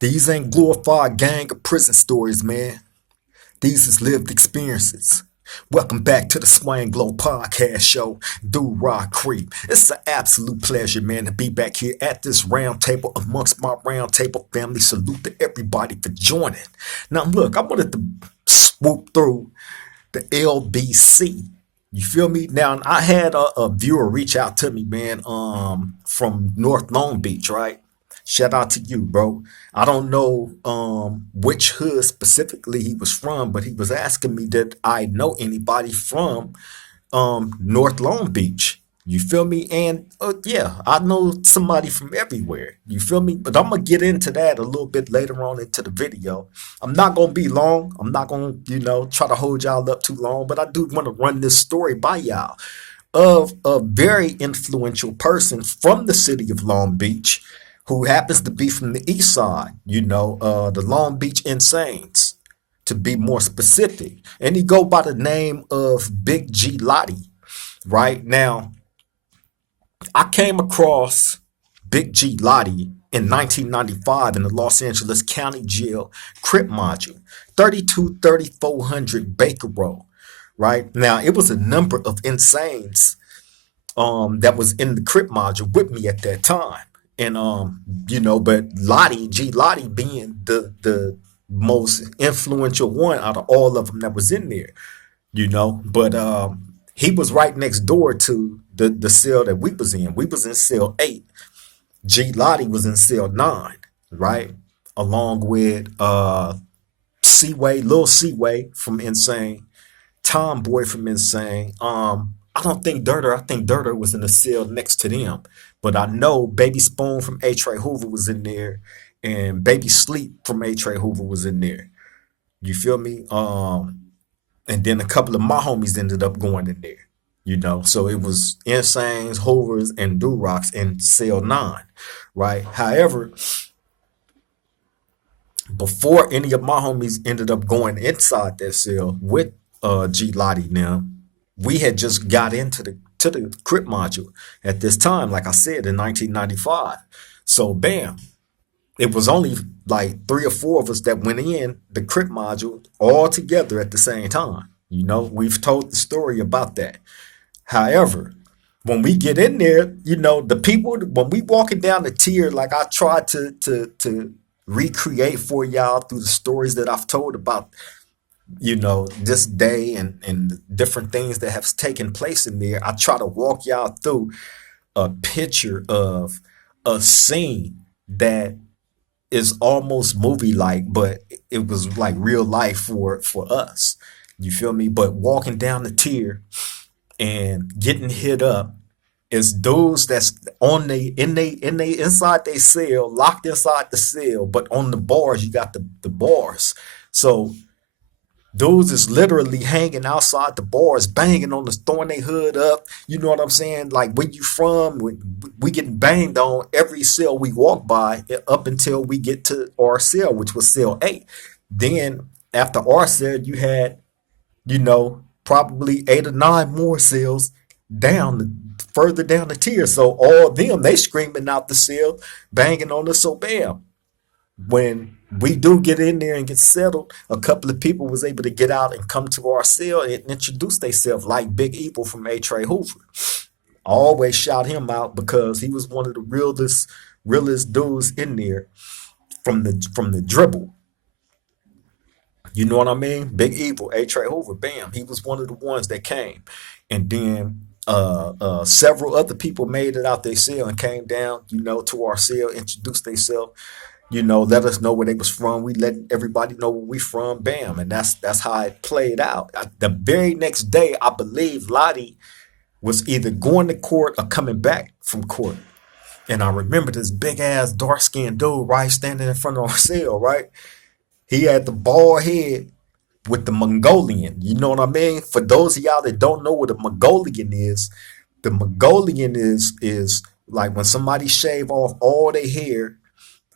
These ain't glorified gang or prison stories, man. These is lived experiences. Welcome back to the Swang Glow Podcast Show, Do Rock Crip. It's an absolute pleasure, man, to be back here at this round table amongst my round table family. Salute to everybody for joining. Now, look, I wanted to swoop through the LBC. You feel me? Now, I had a viewer reach out to me, man, from North Long Beach, right? Shout out to you, bro. I don't know which hood specifically he was from, but he was asking me that I know anybody from North Long Beach. You feel me? And yeah, I know somebody from everywhere. You feel me? But I'm gonna get into that a little bit later on into the video. I'm not gonna be long. I'm not gonna, try to hold y'all up too long. But I do want to run this story by y'all of a very influential person from the city of Long Beach who happens to be from the east side, the Long Beach Insanes, to be more specific. And he go by the name of Big G Lotti. Right now, I came across Big G Lotti in 1995 in the Los Angeles County Jail Crip module, 323400 Baker Road. Right now, it was a number of insanes that was in the Crip module with me at that time. And but Lotti, G Lotti being the most influential one out of all of them that was in there, but he was right next door to the cell that we was in. We was in cell 8. G Lotti was in cell 9, right? Along with Seaway, Lil Seaway from Insane, Tomboy from Insane. I don't think Durter. I think Durter was in the cell next to them. But I know Baby Spoon from A. Trey Hoover was in there, and Baby Sleep from A. Trey Hoover was in there. You feel me? And then a couple of my homies ended up going in there. So it was Insanes, Hoovers, and Durocs in cell 9, right? However, before any of my homies ended up going inside that cell with G Lotti now, we had just got into the Crip module at this time, like I said, in 1995. So bam, it was only like 3 or 4 of us that went in the Crip module all together at the same time. We've told the story about that. However, when we get in there, the people, when we walking down the tier, like I tried to recreate for y'all through the stories that I've told about this day and different things that have taken place in there. I try to walk y'all through a picture of a scene that is almost movie like, but it was like real life for us. You feel me? But walking down the tier and getting hit up is dudes that's on they inside they cell, locked inside the cell, but on the bars you got the bars. So dudes is literally hanging outside the bars, banging on the, throwing their hood up. You know what I'm saying? Like, where you from? We getting banged on every cell we walk by up until we get to our cell, which was cell 8. Then after our cell, you had, probably 8 or 9 more cells further down the tier. So all of them, they screaming out the cell, banging on us. So bam, when we do get in there and get settled, a couple of people was able to get out and come to our cell and introduce themselves, like Big Evil from A. Trey Hoover. I always shout him out because he was one of the realest dudes in there from the dribble. You know what I mean? Big Evil, A. Trey Hoover, bam. He was one of the ones that came. And then several other people made it out their cell and came down, to our cell, introduced themselves, let us know where they was from. We let everybody know where we from, bam. And that's how it played out. The very next day, I believe Lotti was either going to court or coming back from court. And I remember this big ass dark skinned dude, right, standing in front of our cell, right? He had the bald head with the Mongolian. You know what I mean? For those of y'all that don't know what a Mongolian is, the Mongolian is like when somebody shave off all their hair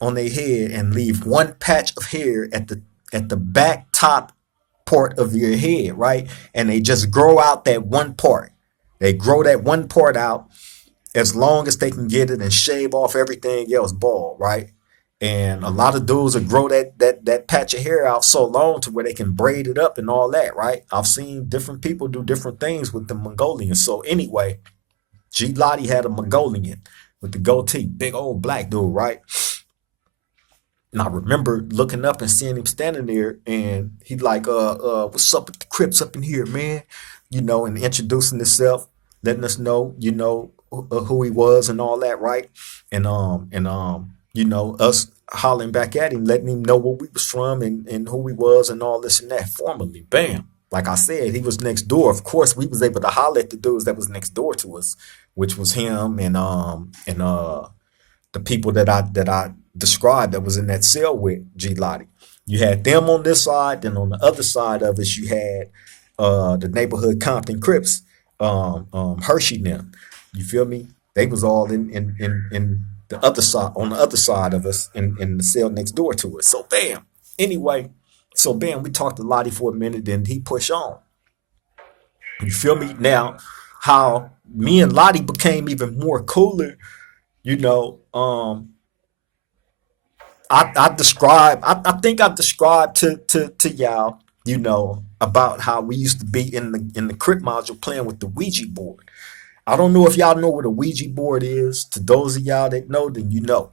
on their head and leave one patch of hair at the back top part of your head, right? And they just grow out that one part. They grow that one part out as long as they can get it and shave off everything else bald, right? And a lot of dudes will grow that patch of hair out so long to where they can braid it up and all that, right? I've seen different people do different things with the Mongolians. So anyway, G Lotti had a Mongolian with the goatee, big old black dude, right? And I remember looking up and seeing him standing there, and he like, what's up with the Crips up in here, man? And introducing himself, letting us know, who he was and all that, right? Us hollering back at him, letting him know where we was from and who he was and all this and that formally. Bam. Like I said, he was next door. Of course, we was able to holler at the dudes that was next door to us, which was him and the people that I described that was in that cell with G Lotti. You had them on this side, then on the other side of us, you had the neighborhood Compton Crips, Hershey and them. You feel me? They was all in the other side, on the other side of us, in the cell next door to us. So bam. Anyway, so bam, we talked to Lotti for a minute, then he pushed on. You feel me? Now, how me and Lotti became even more cooler, you know, um, I think I described to y'all, about how we used to be in the Crip module playing with the Ouija board. I don't know if y'all know what a Ouija board is. To those of y'all that know, then you know.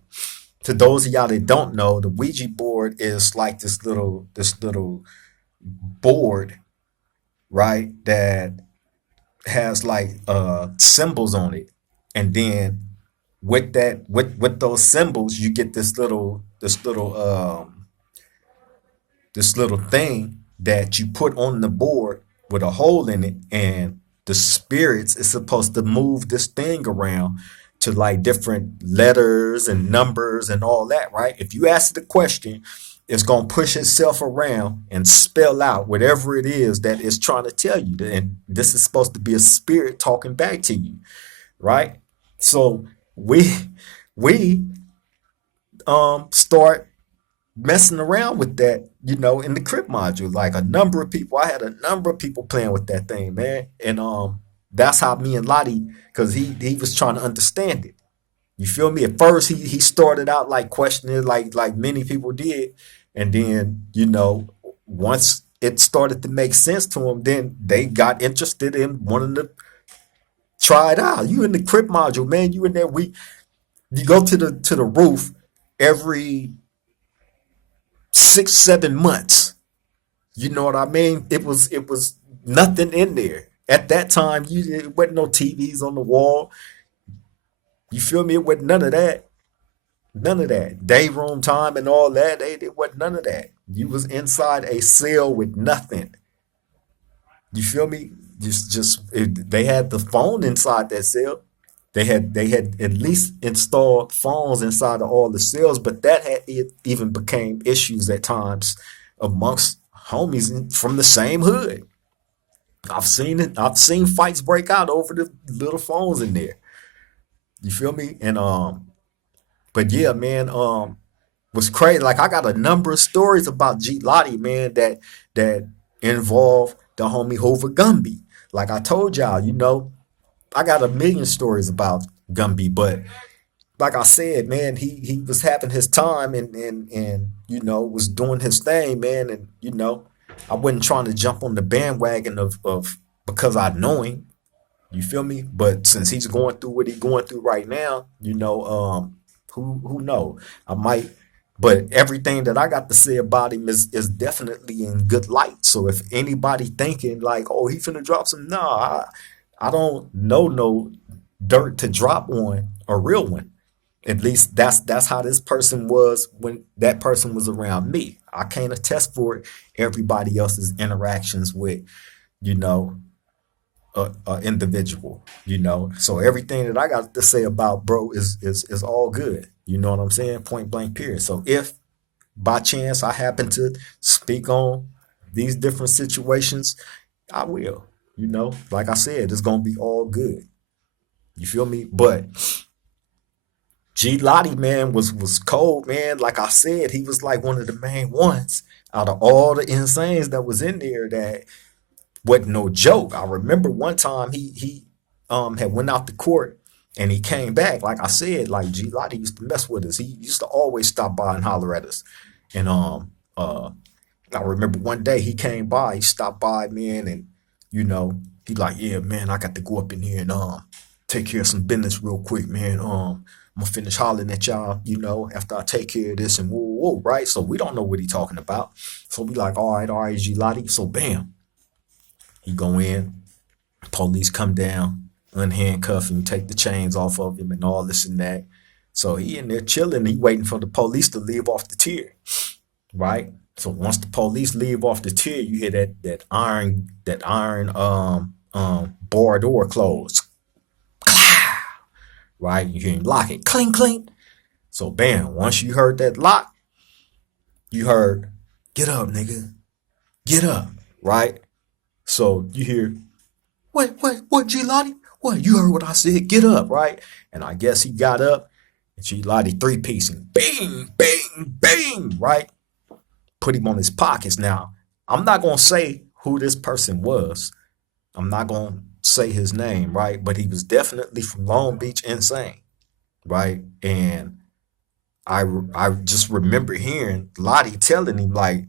To those of y'all that don't know, the Ouija board is like this little board, right? That has like symbols on it. And then with those symbols, you get this little thing that you put on the board with a hole in it, and the spirits is supposed to move this thing around to like different letters and numbers and all that, right? If you ask the question, it's gonna push itself around and spell out whatever it is that it's trying to tell you. And this is supposed to be a spirit talking back to you, right? So we start messing around with that, in the Crip module. Like I had a number of people playing with that thing, man. And that's how me and Lotti, because he was trying to understand it. You feel me? At first he started out like questioning it, like many people did. And then, once it started to make sense to him, then they got interested in wanting to try it out. You in the Crip module, man. You in there. You go to the roof every 6 7 months. You know what I mean? It was nothing in there at that time. It wasn't no TVs on the wall. You feel me? It wasn't none of that. None of that. Day room time and all that. It wasn't none of that. You was inside a cell with nothing. You feel me? They had the phone inside that cell. They had at least installed phones inside of all the cells, but that had it even became issues at times amongst homies from the same hood. I've seen it. I've seen fights break out over the little phones in there. You feel me? And but yeah, man, was crazy. Like I got a number of stories about G Lotti, man, that involve the homie Hoover Gumby. Like I told y'all, I got a million stories about Gumby, but like I said, man, he was having his time and was doing his thing, man, and I wasn't trying to jump on the bandwagon of because I know him. You feel me? But since he's going through what he's going through right now, who know? I might. But everything that I got to say about him is definitely in good light. So if anybody thinking like, oh, he finna drop some, nah, I don't know no dirt to drop on a real one. At least that's how this person was when that person was around me. I can't attest for everybody else's interactions with, you know, a individual. So everything that I got to say about bro is all good. You know what I'm saying? Point blank period. So if by chance I happen to speak on these different situations, I will. Like I said, it's gonna be all good. You feel me? But G Lotti, man, was cold, man. Like I said, he was like one of the main ones out of all the insanes that was in there that wasn't no joke. I remember one time he had went out to court And he came back, like I said, like G Lotti used to mess with us. He used to always stop by and holler at us. And I remember one day he came by, he stopped by, man, and you know, he like, yeah, man, I got to go up in here and take care of some business real quick, man. I'm gonna finish hollering at y'all, after I take care of this and whoa, whoa, right? So we don't know what he talking about. So we like, all right, G Lotti. So bam, he go in, police come down, unhandcuff him, take the chains off of him and all this and that. So he in there chilling, he waiting for the police to leave off the tier, right? So once the police leave off the tier, you hear that iron bar door close. Right? You hear him lock it. Clink clink. So bam, once you heard that lock, you heard, get up, nigga. Get up. Right? So you hear, what, G Lotti? What? You heard what I said? Get up, right? And I guess he got up and G Lotti three-piecing. Bang, bang, bang, right? Put him on his pockets. Now, I'm not gonna say who this person was. I'm not gonna say his name, right? But he was definitely from Long Beach Insane, right? And I just remember hearing Lotti telling him like,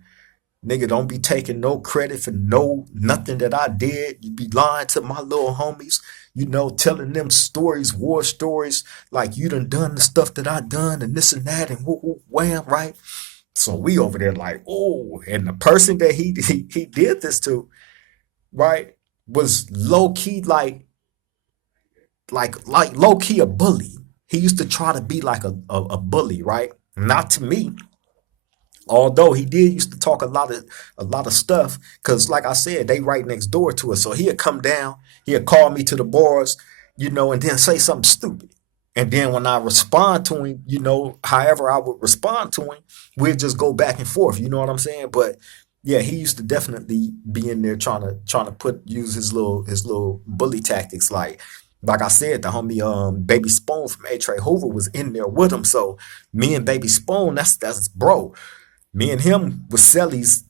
nigga, don't be taking no credit for nothing that I did. You be lying to my little homies, telling them stories, war stories, like you done the stuff that I done and this and that and wham, right? So we over there like, oh, and the person that he did this to, right, was low key like low key a bully. He used to try to be like a bully, right? Not to me, although he did used to talk a lot of stuff, because like I said, they right next door to us. So he'd come down, he'd call me to the bars, and then say something stupid. And then when I respond to him, however I would respond to him, we'd just go back and forth. You know what I'm saying? But yeah, he used to definitely be in there trying to use his little bully tactics. Like I said, the homie Baby Spoon from A Trey Hoover was in there with him. So me and Baby Spoon, that's bro. Me and him was cellies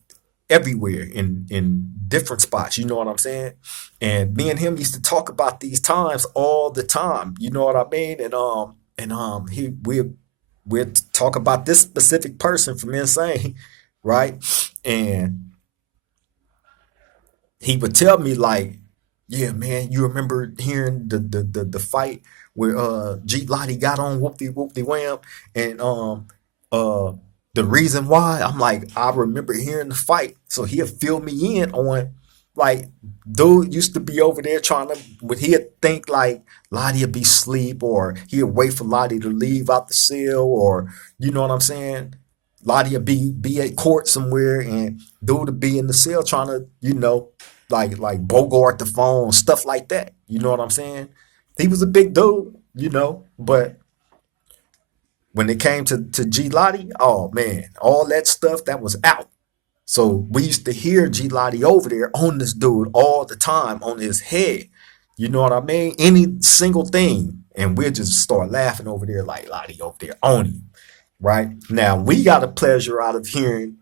everywhere in different spots. You know what I'm saying? And me and him used to talk about these times all the time. You know what I mean? And he we'd talk about this specific person from Insane, right? And he would tell me like, yeah, man, you remember hearing the fight where G Lotti got on whoopty whoopty wham, and uh the reason why I'm like, I remember hearing the fight, so he'll fill me in on like, dude used to be over there trying to, when he'd think like Lottie'd be asleep, or he'd wait for Lottie to leave out the cell, or you know what I'm saying? Lottie'd be at court somewhere, and dude would be in the cell trying to, like Bogart the phone, stuff like that. You know what I'm saying? He was a big dude, but when it came to G Lotti, oh man, all that stuff that was out. So we used to hear G Lotti over there on this dude all the time on his head. You know what I mean? Any single thing. And we'll just start laughing over there like Lotti over there on him. Right? Now we got a pleasure out of hearing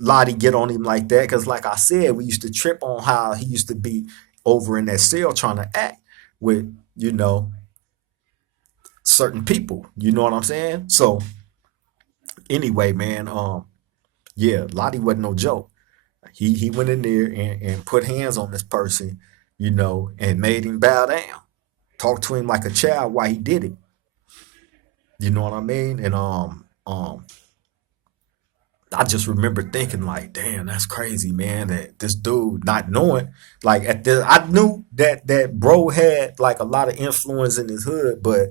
Lotti get on him like that, because like I said, we used to trip on how he used to be over in that cell trying to act with, certain people. You know what I'm saying? So anyway, man, yeah, Lotti wasn't no joke. He went in there and put hands on this person, and made him bow down. Talked to him like a child while he did it. You know what I mean? And I just remember thinking like, damn, that's crazy, man. That this dude not knowing, like I knew that bro had like a lot of influence in his hood, but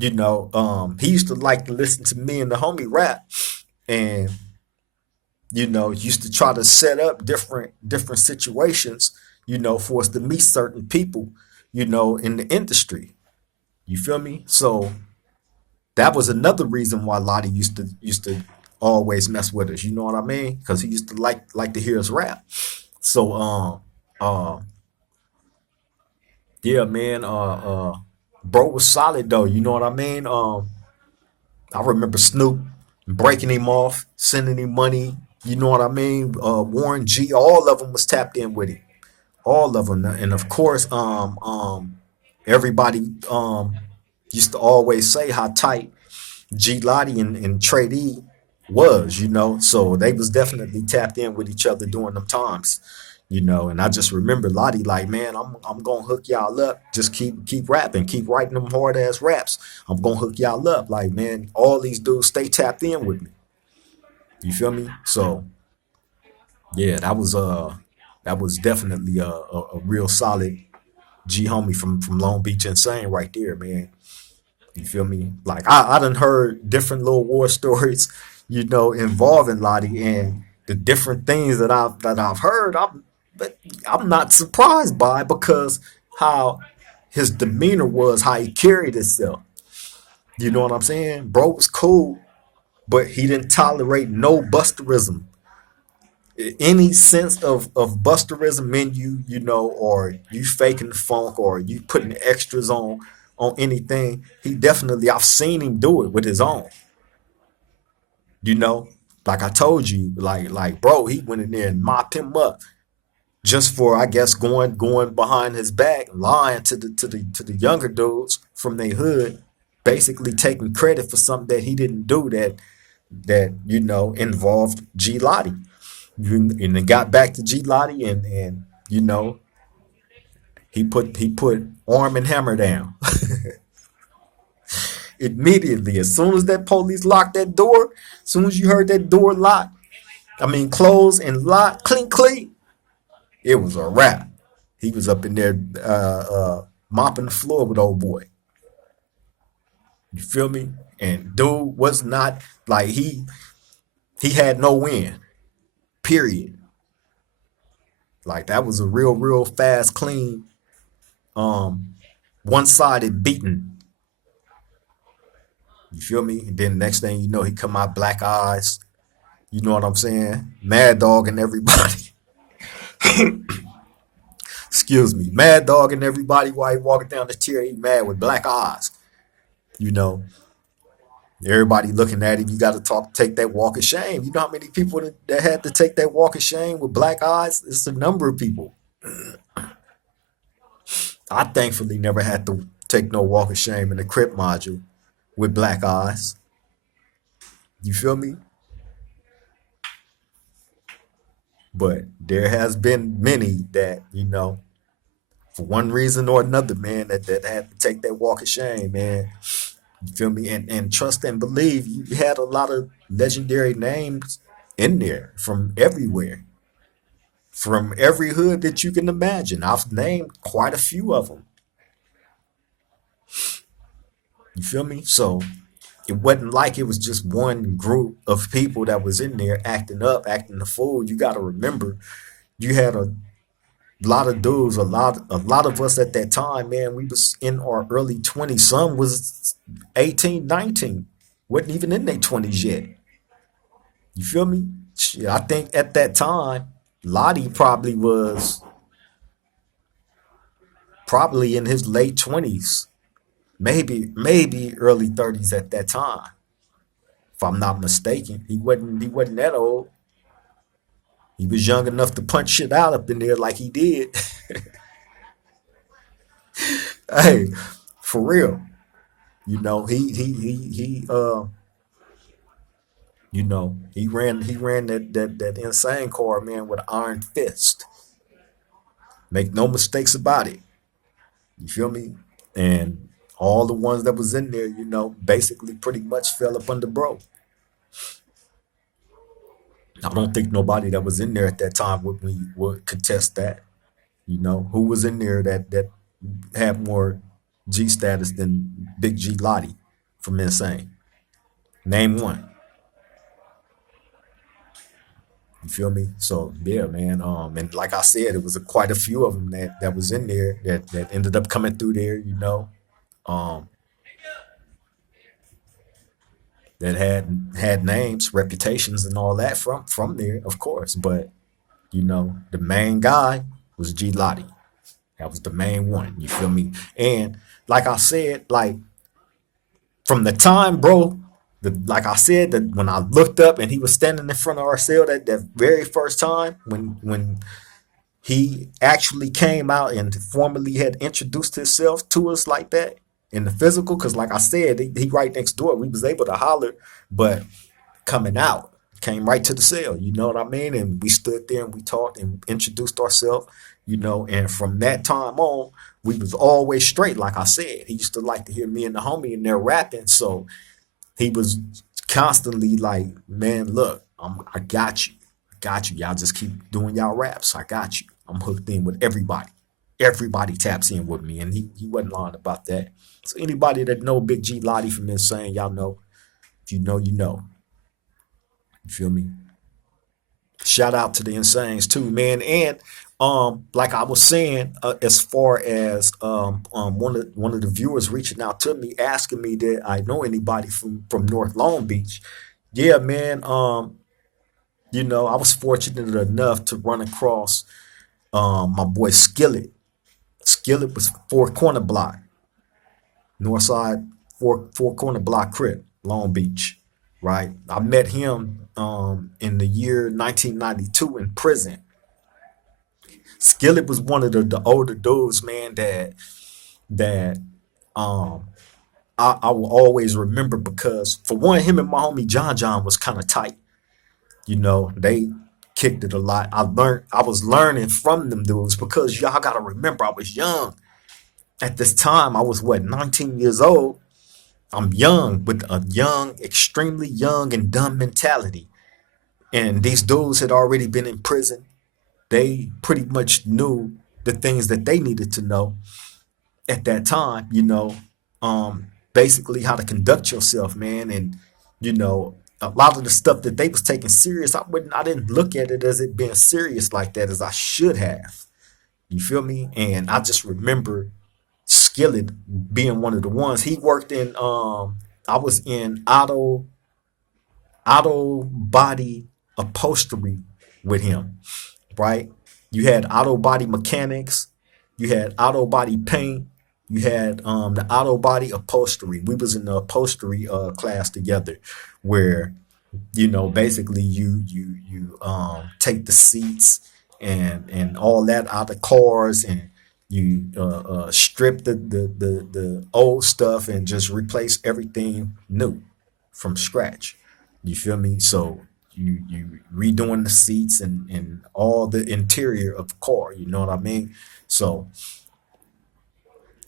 he used to like to listen to me and the homie rap, and used to try to set up different situations, for us to meet certain people, in the industry. You feel me? So that was another reason why Lotti used to always mess with us. You know what I mean? Because he used to like to hear us rap. So yeah, man, bro was solid though. You know what I mean? I remember Snoop breaking him off, sending him money. You know what I mean? Warren G, all of them was tapped in with him, all of them, and of course, everybody, used to always say how tight G Lotti and Trey D was, so they was definitely tapped in with each other during them times, and I just remember Lotti like, man, I'm gonna hook y'all up. Just keep rapping, keep writing them hard ass raps. I'm gonna hook y'all up. Like, man, all these dudes stay tapped in with me. You feel me? So yeah, that was definitely a real solid G homie from Long Beach Insane right there, man. You feel me? Like I done heard different little war stories, involving Lottie and the different things that I've heard. But I'm not surprised by because how his demeanor was, how he carried himself. You know what I'm saying? Bro was cool, but he didn't tolerate no busterism. Any sense of busterism in you, or you faking the funk or you putting extras on anything, he definitely, I've seen him do it with his own, you know. Like I told you, like bro, he went in there and mopped him up just for, I guess, going behind his back, lying to the younger dudes from their hood, basically taking credit for something that he didn't do that involved G Lotti. And then got back to G Lotti and he put arm and hammer down immediately. As soon as that police locked that door, as soon as you heard that door lock, I mean close and lock, clink clink, it was a wrap. He was up in there mopping the floor with old boy. You feel me? And dude was not like he had no win. Period. Like that was a real fast, clean, um, one-sided beating. You feel me? And then next thing you know, he come out black eyes. You know what I'm saying? Mad dog and everybody. Excuse me, mad dog and everybody while he walking down the tier. He mad with black eyes. You know, everybody looking at him. You got to take that walk of shame. You know how many people that had to take that walk of shame with black eyes? It's a number of people. I thankfully never had to take no walk of shame in the Crip module with black eyes. You feel me? But there has been many that, for one reason or another, man, that had to take that walk of shame, man. You feel me? And trust and believe, you had a lot of legendary names in there from everywhere, from every hood that you can imagine. I've named quite a few of them. You feel me? So it wasn't like it was just one group of people that was in there acting up, acting the fool. You got to remember, you had a lot of dudes, a lot of us at that time, man. We was in our early 20s. Some was 18, 19, wasn't even in their 20s yet. You feel me? Shit, I think at that time, Lottie probably in his late 20s, maybe early 30s at that time, if I'm not mistaken. He wasn't that old. He was young enough to punch shit out up in there like he did. Hey, for real. He ran that insane car, man, with an iron fist. Make no mistakes about it. You feel me? And all the ones that was in there, basically pretty much fell up under bro. I don't think nobody that was in there at that time would contest that. Who was in there that had more G status than Big G Lotti from Insane? Name one. You feel me? So yeah, man. And like I said, it was quite a few of them that was in there that ended up coming through there. Um, that had names, reputations, and all that from there, of course. But the main guy was G Lotti. That was the main one. You feel me? And like I said, like from the time, bro, like I said, that when I looked up and he was standing in front of our cell that very first time when he actually came out and formally had introduced himself to us like that, in the physical, because like I said, he right next door. We was able to holler, but coming out, came right to the cell. You know what I mean? And we stood there and we talked and introduced ourselves. And from that time on, we was always straight. Like I said, he used to like to hear me and the homie in there rapping, so he was constantly like, "Man, look, I got you, I got you. Y'all just keep doing y'all raps. I got you. I'm hooked in with everybody. Everybody taps in with me," and he wasn't lying about that. So anybody that know Big G Lotti from Insane, y'all know. If you know, you know. You feel me? Shout out to the Insanes too, man. And like I was saying, as far as one of the viewers reaching out to me, asking me that I know anybody from North Long Beach. Yeah, man. I was fortunate enough to run across my boy Skillet. Skillet was four corner block, North Side, four corner block Crip, Long Beach. Right. I met him in the year 1992 in prison. Skillet was one of the older dudes, man, that um I will always remember because for one, him and my homie John John was kind of tight. They kicked it a lot. I was learning from them dudes because y'all gotta remember I was young. At this time, I was 19 years old. I'm young with a young, extremely young and dumb mentality. And these dudes had already been in prison. They pretty much knew the things that they needed to know at that time, basically how to conduct yourself, man. And, a lot of the stuff that they was taking serious, I didn't look at it as it being serious like that as I should have. You feel me? And I just remember Skillet being one of the ones. He worked in I was in auto body upholstery with him, right? You had auto body mechanics, you had auto body paint, you had the auto body upholstery. We was in the upholstery class together, where basically you take the seats and all that out of cars, and you strip the old stuff and just replace everything new from scratch. You feel me? So you redoing the seats and all the interior of the car. You know what I mean? So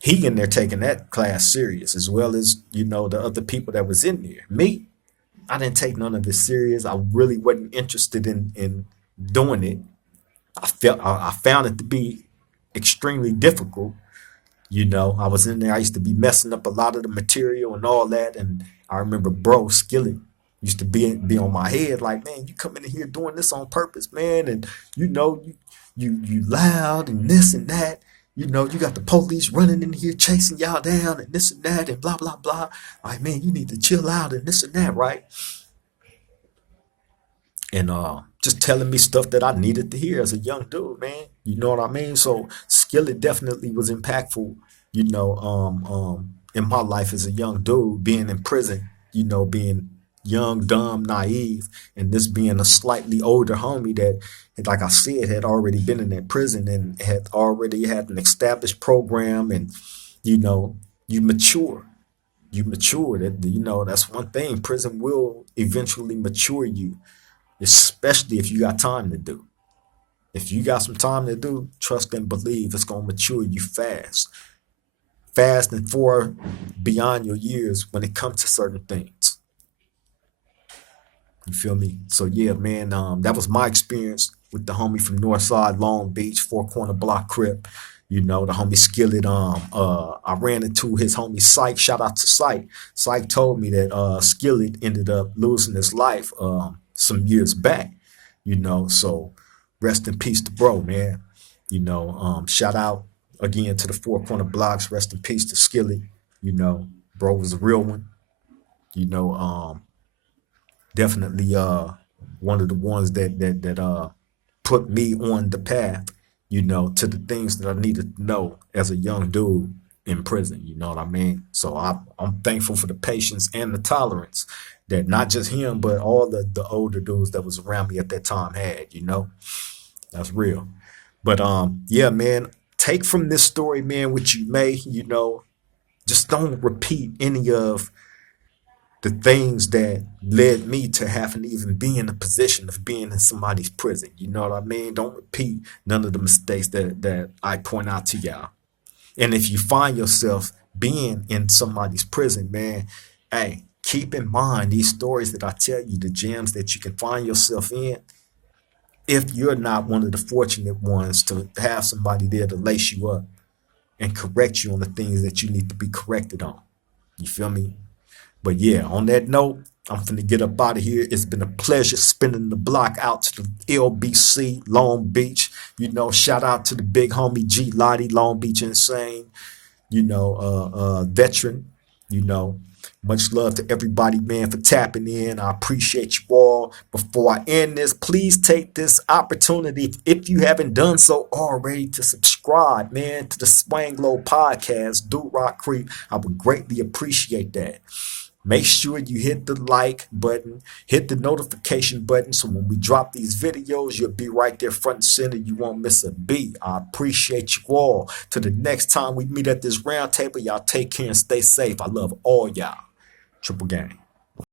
he in there taking that class serious, as well as the other people that was in there. Me, I didn't take none of it serious. I really wasn't interested in doing it. I found it to be extremely difficult. I was in there. I used to be messing up a lot of the material and all that. And I remember bro Skillet used to be on my head like, man, you coming in here doing this on purpose, man, and you loud and this and that. You got the police running in here chasing y'all down and this and that and blah blah blah. Like, man, you need to chill out and this and that, right? And just telling me stuff that I needed to hear as a young dude, man. You know what I mean? So Skillet definitely was impactful, in my life as a young dude, being in prison, being young, dumb, naive, and this being a slightly older homie that, like I said, had already been in that prison and had already had an established program, and you know, you mature. You mature. That's one thing. Prison will eventually mature you, especially if you got time to do. If you got some time to do, trust and believe it's gonna mature you fast and far beyond your years when it comes to certain things. You feel me? So yeah, man, that was my experience with the homie from Northside Long Beach, Four Corner Block Crip. The homie Skillet. I ran into his homie Psych. Shout out to Psych. Psych told me that Skillet ended up losing his life some years back. So rest in peace to bro, man. Shout out again to the Four Corner Blocks. Rest in peace to Skillet. Bro was a real one. You know, definitely one of the ones that put me on the path, to the things that I needed to know as a young dude in prison. You know what I mean? So I'm thankful for the patience and the tolerance that not just him, but all the older dudes that was around me at that time had. That's real. But yeah, man, take from this story, man, what you may. Just don't repeat any of the things that led me to having to even be in a position of being in somebody's prison. You know what I mean? Don't repeat none of the mistakes that I point out to y'all. And if you find yourself being in somebody's prison, man, hey, keep in mind these stories that I tell you, the gems that you can find yourself in. If you're not one of the fortunate ones to have somebody there to lace you up and correct you on the things that you need to be corrected on. You feel me? But yeah, on that note, I'm finna get up out of here. It's been a pleasure spinning the block out to the LBC, Long Beach. You know, shout out to the big homie G Lotti, Long Beach Insane, veteran, you know. Much love to everybody, man, for tapping in. I appreciate you all. Before I end this, please take this opportunity, if you haven't done so already, to subscribe, man, to the Swanglow podcast, Do Rock Creep. I would greatly appreciate that. Make sure you hit the like button, hit the notification button, so when we drop these videos, you'll be right there front and center. You won't miss a beat. I appreciate you all. Till the next time we meet at this round table, y'all take care and stay safe. I love all y'all. Triple gang.